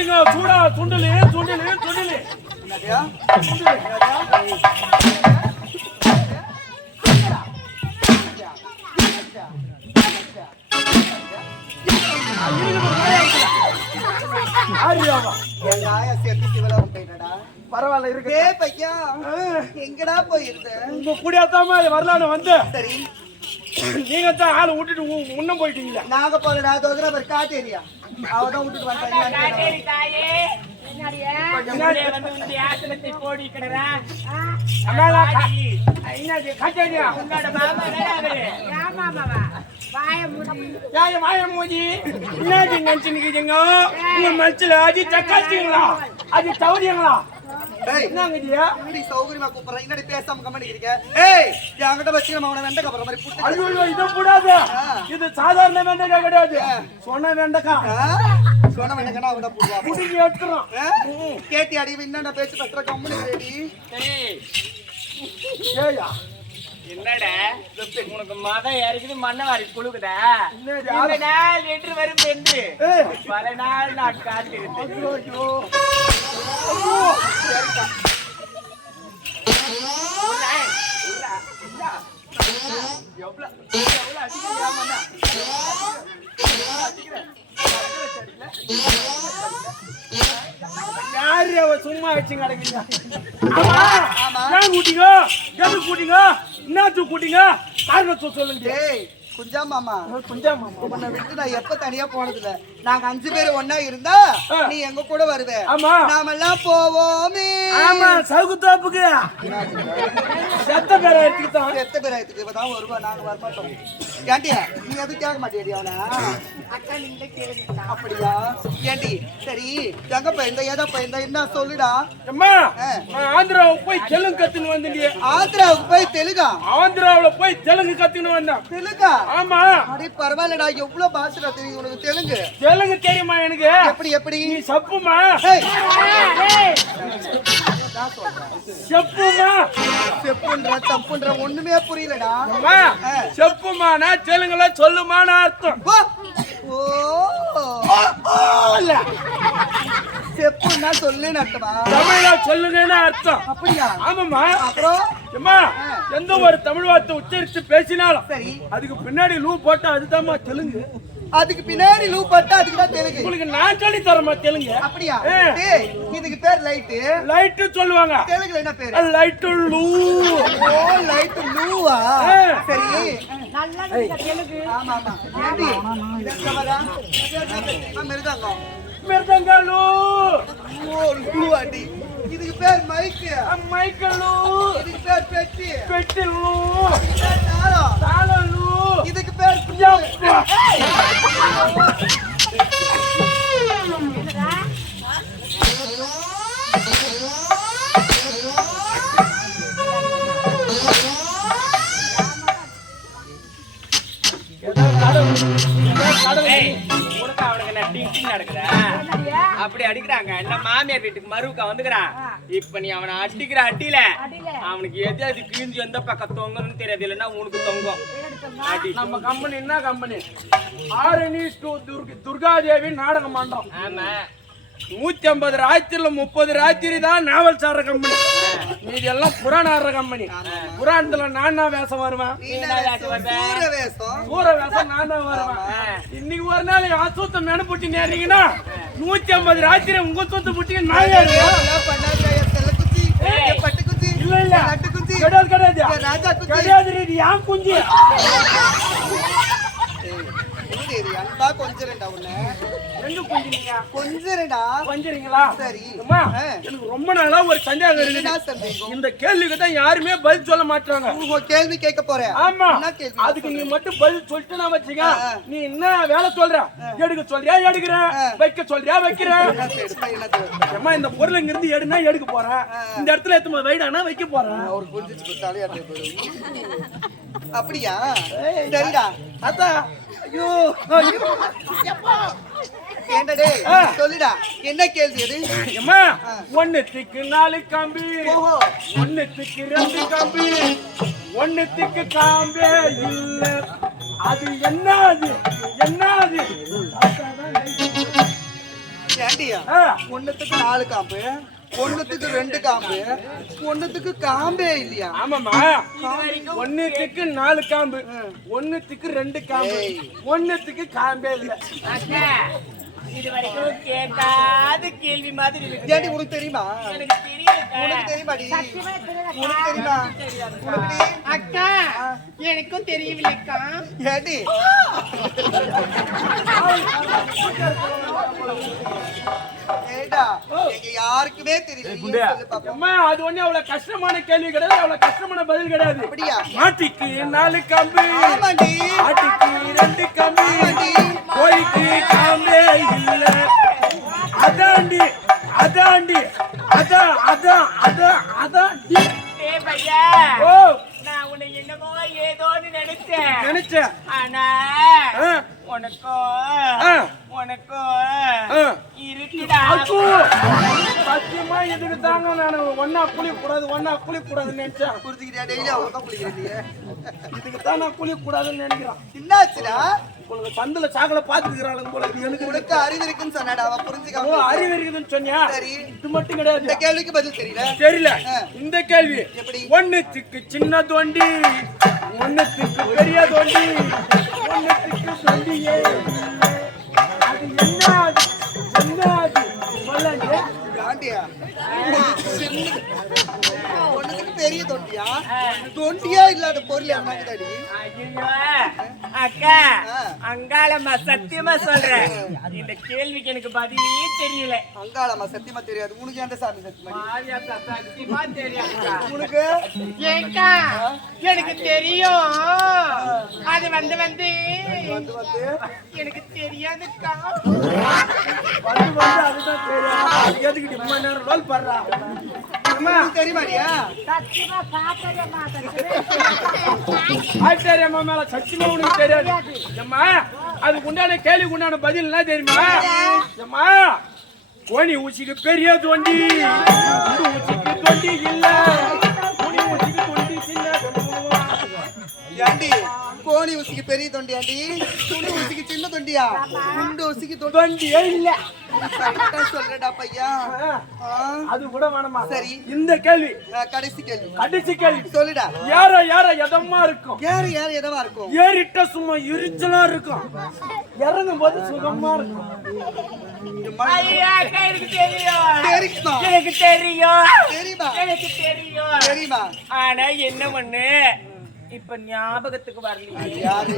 வச்சுங்க சூடா சுண்டலு சுண்டலு சுண்டலு பரவாயில்ல இருக்கு பையா எங்கடா போயிருந்த உங்க கூடியாத்தாம வரலான்னு வந்து சரி நீங்க தான் ஆளை விட்டுட்டு முன்ன போயிட்டீங்களா நாங்க போகலடா தோதுரா பேர் காட்டேரியா அவதான் விட்டுட்டு வந்தாங்க அது சௌரியங்களா சௌகரியமா கூப்பிடுறேன் என்னடி பேசாம கம்பெனிக்கிறீங்க என்கிட்ட வச்சு நம்ம அவனை வெண்டைக்கா போற மாதிரி இது கூடாது இது சாதாரண வெண்டைக்கா கிடையாது சொன்ன வெண்டைக்கா சொன்ன வெண்டைக்கா அவட போடுவான் கேட்டி அடி என்னடா பேச்சு கத்துற கம்பெனி ரெடி ஏயா என்னடா உனக்கு மதம் இறக்குது மண்ணை வாரி குழுக்குதா லிட்டர் வரும் என்று பல நாள் நான் காத்திருந்தேன் சும்மா வச்சு கிடக்குங்க கூட்டிங்க கூட்டிங்க என்ன கூட்டிங்க காரணம் சொல்லுங்க குஞ்சா மாமா உன்னை விட்டு நான் எப்ப தனியா போனதில்ல நாங்க 5 பேர் ஒன்னா இருந்தா நீ எங்க கூட வருவே நாமெல்லாம் போவோமே சவுகுத்தோப்புக்கு செத்த பேராயத்துக்கு இப்பதான் வருவா நாங்க வரமாட்டோம் ஏண்டியா நீ எதுவும் கேட்க மாட்டேடி அவனா அப்படியா ஏண்டி சரி எங்க போயிருந்த ஏதோ போயிருந்த என்ன சொல்லுடா ஆந்திராவுக்கு போய் தெலுங்கு கத்துன்னு வந்தீங்க ஆந்திராவுக்கு போய் தெலுங்கா ஆந்திராவுல போய் தெலுங்கு கத்துன்னு வந்தேன் தெலுங்கா ஆமா அடி பரவாயில்லடா எவ்வளவு பாஷை தெரியும் உனக்கு தெலுங்கு தெரியுமா எனக்கு எப்படி நீ சப்புமா செப்புன்ற தப்புன்ற ஒண்ணுமே புரியலடா செப்புமானா தெலுங்குல சொல்லுமான அர்த்தம் செப்புன்னா சொல்லுன்னு அர்த்தமா தமிழா சொல்லுங்கன்னு அர்த்தம் அப்படியா ஆமாமா அப்புறம் எந்த ஒரு தமிழ் வார்த்தை உச்சரித்து பேசினாலும் சரி அதுக்கு பின்னாடி லூ போட்டா அதுதான்மா தெலுங்கு அதுக்கு பின்னாடி லூ போட்டா அதுக்கு தான் தெலுங்கு உங்களுக்கு நான் சொல்லி தரமா தெலுங்கு அப்படியா இதுக்கு பேர் லைட் சொல்லுவாங்க தெலுங்குல என்ன பேர் லைட் லூ ஓ லைட் லூவா சரி நல்லா தெலுங்கு ஆமா ஆமா ஏண்டி இதெல்லாம் மிருதங்க லூ ஓ லூ அடி இதுக்கு பேர் மைக் லூ இதுக்கு பேர் பெட்டி லூ தாளம் லூ இதுக்கு பேர் அப்படி அடிக்கிறாங்க என்ன மாமியார் வீட்டுக்கு மருவுக்கா வந்துக்கிறான் இப்ப நீ அவனை அடிக்கிற அடியில அவனுக்கு எது அது கிழிஞ்சு எந்த பக்கம் தொங்கன்னு தெரியாது இல்லைன்னா உனக்கு தொங்கும் நம்ம கம்பெனி என்ன கம்பெனி ஆரணி துர்காதேவி நாடகம் மன்றம் ஆமா 150 ராத்திரில 30 ராத்திரி தான் நாவல் சாடுற கம்பெனி மீதி எல்லாம் புராண ஆடுற கம்பெனி புராணத்துல நான் வேஷம் வருவேன் சூர வேஷம் நான் தான் வருவேன் இன்னைக்கு ஒரு நாள் அசூத்த மேன புட்டி நேரீங்கன்னா 150 ராத்திரி உங்க சொத்து புட்டி நான் இல்ல இல்ல கிடையாது கிடையாது யான் குஞ்சு அன்பா கொஞ்சரேண்டா உன்னை எங்க கொஞ்சறீங்க கொஞ்சறீங்களா சரி எனக்கு ரொம்ப நாளா ஒரு சந்தேகம் இருக்கு இந்த கேள்விக்கு தான் யாருமே பதில் சொல்ல மாட்டாங்க கேள்வி கேட்க போறேன் ஆமா அதுக்கு நீ மட்டும் பதில் சொல்லிட்டு நான் வச்சுக்க நீ என்ன வேலை சொல்ற எடுக்க சொல்றியா எடுக்கிற வைக்க சொல்றியா வைக்கிற அம்மா இந்த பொருள் இங்க இருந்து எடுனா எடுக்க போறேன் இந்த இடத்துல எத்தனை வைடானா வைக்க போறேன் ஒரு புரிஞ்சிச்சு கொடுத்தாலே அப்படியா சரிடா அத்தா ஐயோ ஏண்டடே சொல்லுடா என்ன கேள்வி அது அம்மா ஒண்ணுத்துக்கு 4 கம்பி ஒண்ணுத்துக்கு 2 கம்பி ஒண்ணுத்துக்கு காம்பே இல்ல அது என்னது ஏண்டியா ஒண்ணுத்துக்கு 4 காம்பு, ஒண்ணுத்துக்கு 2 காம்பு, ஒண்ணுத்துக்கு காம்பே இல்லையா? ஆமாமா, ஒண்ணுத்துக்கு 4 காம்பு, ஒண்ணுத்துக்கு 2 காம்பு, ஒண்ணுத்துக்கு காம்பே இல்ல. இது வரைக்கும் கேட்காத கேள்வி மாதிரி இருக்கு. ஏண்டி உனக்கு தெரியுமா? எனக்கு தெரியல. உனக்கு தெரியுமாடி? உனக்கு தெரியுமா? உனக்கு அக்கா எனக்கும் தெரியவில்லைக்கா. ஏண்டி ஏடா எங்க யாருக்குமே தெரியல. நீ சொல்லு பாப்போம். அம்மா, அது ஒண்ணு அவ்வளவு கஷ்டமான கேள்வி கிடையாது, அவ்வளவு கஷ்டமான பதில் கிடையாது. அப்படியா? மாட்டிக்கு 4 காம்பு, ஆமாண்டி. ஆட்டுக்கு 2 காம்பு, கோழிக்கு காம்பே இல்ல. அதாண்டி அதாண்டி அதான் அதான் அதான் அதாண்டி. ஏய் பையா, ஓ, நான் உன்னை என்னமோ ஏதோன்னு நினைச்சேன். நினைச்சேன். ஆனா ஆ, உனக்கும் ஆ, உனக்கும் ஆ. இருக்குடா. அச்சோ, சத்தியமா இதுக்கு தாங்க நான் ஒன்னா குளிக்க கூடாது, ஒன்னா குளிக்க கூடாதுன்னு நினைச்சேன். புரிஞ்சுக்கிறியா? டெய்லி அவங்க தான் குளிக்கிறீங்க. இதுக்கு தான் நான் குளிக்க கூடாதுன்னு நினைக்கிறேன். என்னாச்சுடா? உங்களுக்கு சந்தில சாக்கல பாத்துக்கிறாளுங்க போல. இது எனக்கு உனக்கு அறிவு இருக்குன்னு சொன்னாடா, அவ ஓ, புரிஞ்சுக்காம. அறிவு இருக்குதுன்னு சொன்னியா? சரி. இது மட்டும் கிடையாது. இந்த கேள்விக்கு பதில் தெரியல. தெரியல. இந்த கேள்வி எப்படி? ஒண்ணுத்துக்கு சின்ன தோண்டி, ஒண்ணுத்துக்கு பெரிய தோண்டி, ஒண்ணுத்துக்கு தோண்டியே இல்லை. அது என்ன? அது என்ன? அது சொல்லுங்க. ஆண்டியா ஒண்ணுக்கு பெரிய தொண்டியா? தொண்டியா இல்லாத பொருள் என்னங்கடாடி? ஐயோ, அக்கா ஆ. அங்காளம்மா சத்தியமா சொல்றேன், இந்த கேள்விக்கு எனக்கு பதிலே தெரியல. அங்காளம்மா சத்தியமா தெரியாது. உனக்கு எந்த சாமி சத்தியமா? மாரியாத்தா சத்தியமா தெரியாதுக்கா. உனக்கு ஏக்கா எனக்கு தெரியும், அது வந்து வந்து எனக்கு தெரியாதுக்கா. அதுதான் தெரியும். அது எதுக்கு இம்மா நேரம் ரோல் பண்றா? அம்மா, உனக்கு தெரியுமாடியா? ஆச்சாரியம்மா மேல சத்தியமா உனக்கு தெரியாது. அம்மா, அதுக்கு உண்டான கேள்விக்கு உண்டான பதில் என்ன தெரியுமா? அம்மா, கோணி ஊசிக்கு பெரிய தோண்டி, குண்டு ஊசிக்கு தோண்டி இல்ல, கோணி ஊசிக்கு தோண்டி சின்ன ஏண்டி கோணி ஊசிக்கு பெரிய தொண்டி ஆண்டி, துண்டு ஊசிக்கு சின்ன தொண்டியா? குண்டு ஊசிக்கு தோண்டியே இல்ல. கரெக்டா சொல்றடா பையா. ஆ, அது கூட வேணாமா? சரி. இந்த கேள்வி கடைசி கேள்வி. கடைசி கேள்வி. சொல்லுடா. யார யார எதமா இருக்கும்? யாரு யாரு எதவா இருக்கும்? ஏறிட்ட சும்மா எரிச்சலா இருக்கும், இறங்கும் போது சுகமா இருக்கும். ஐயா, அக்கா எனக்கு தெரியும், தெரியுமா? எனக்கு தெரியும், தெரியுமா? எனக்கு தெரியும். தெரியுமா? ஆனா என்ன பண்ணு, இப்ப ஞாபகத்துக்கு வரலையே. யாரு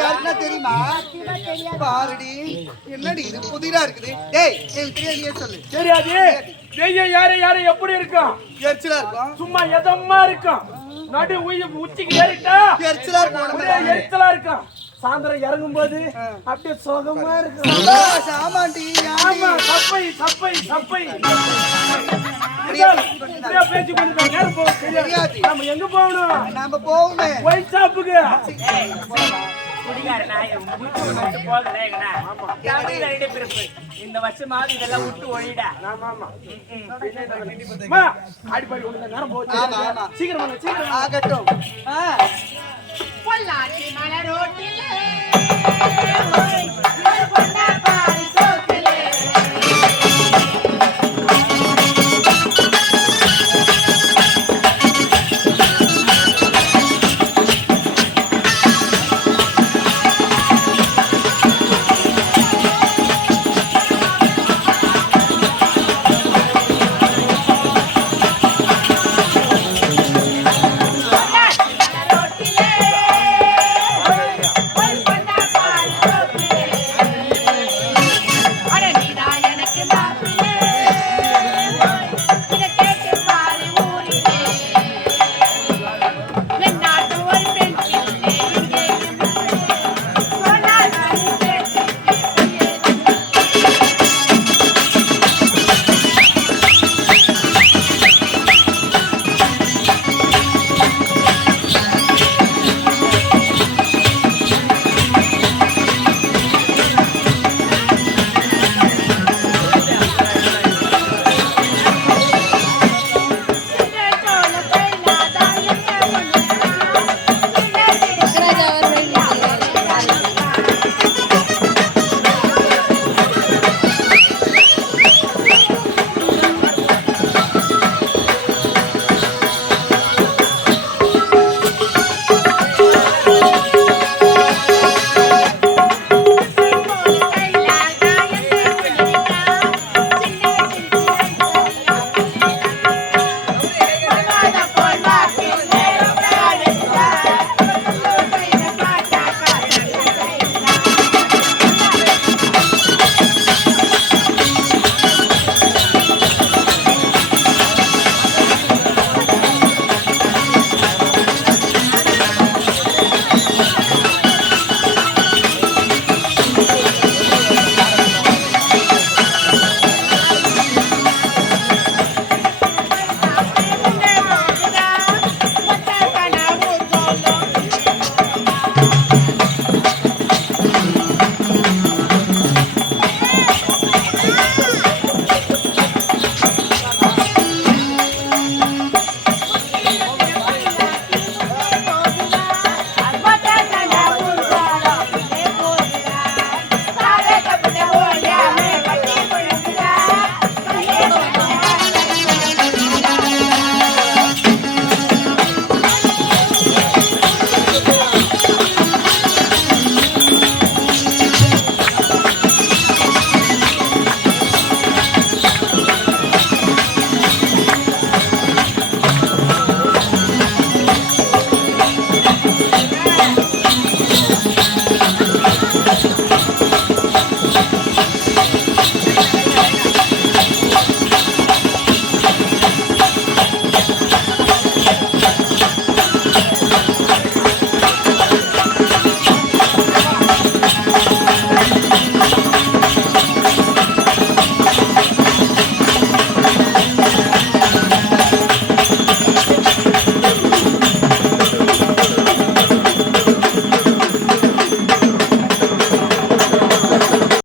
யாருன்னா தெரியுமா? பாருடி, என்னடி இது புதிரா இருக்குது. டேய், எனக்கு தெரியாது, நீயே சொல்லு. தெரியாது. தெய்யம் யார யார எப்படி இருக்கும்? எரிச்சலா இருக்கும். சும்மா எதமா இருக்கும், நடு உச்சிக்கு ஏறிட்டா எரிச்சலா இருக்கும். அப்படியே எரிச்சலா இருக்கும். சாயந்தரம் இறங்கும் போது அப்படியே சுகமா இருக்கும். ஆமாண்டி. ஆமா, சப்பை சப்பை சப்பை. பேச்சு கொஞ்சம் நேரம் போகும். தெரியாது. நம்ம எங்க போகணும்? நாம போவோமே ஒயிட் ஷாப்புக்கு. குடிகார நாயை விட்டு விட்டு போகல எங்கடா. தமிழ் ரெண்டு பிறப்பு. இந்த வருஷமாவது இதெல்லாம் விட்டு ஒழிடா. ஆமா ஆமா. அம்மா, அடிப்படை கொஞ்சம் நேரம் போச்சு. ஆமா, ஆமா. சீக்கிரம் வாங்க, சீக்கிரம் வாங்க. ஆகட்டும். பொள்ளாச்சி மலரோட்டிலே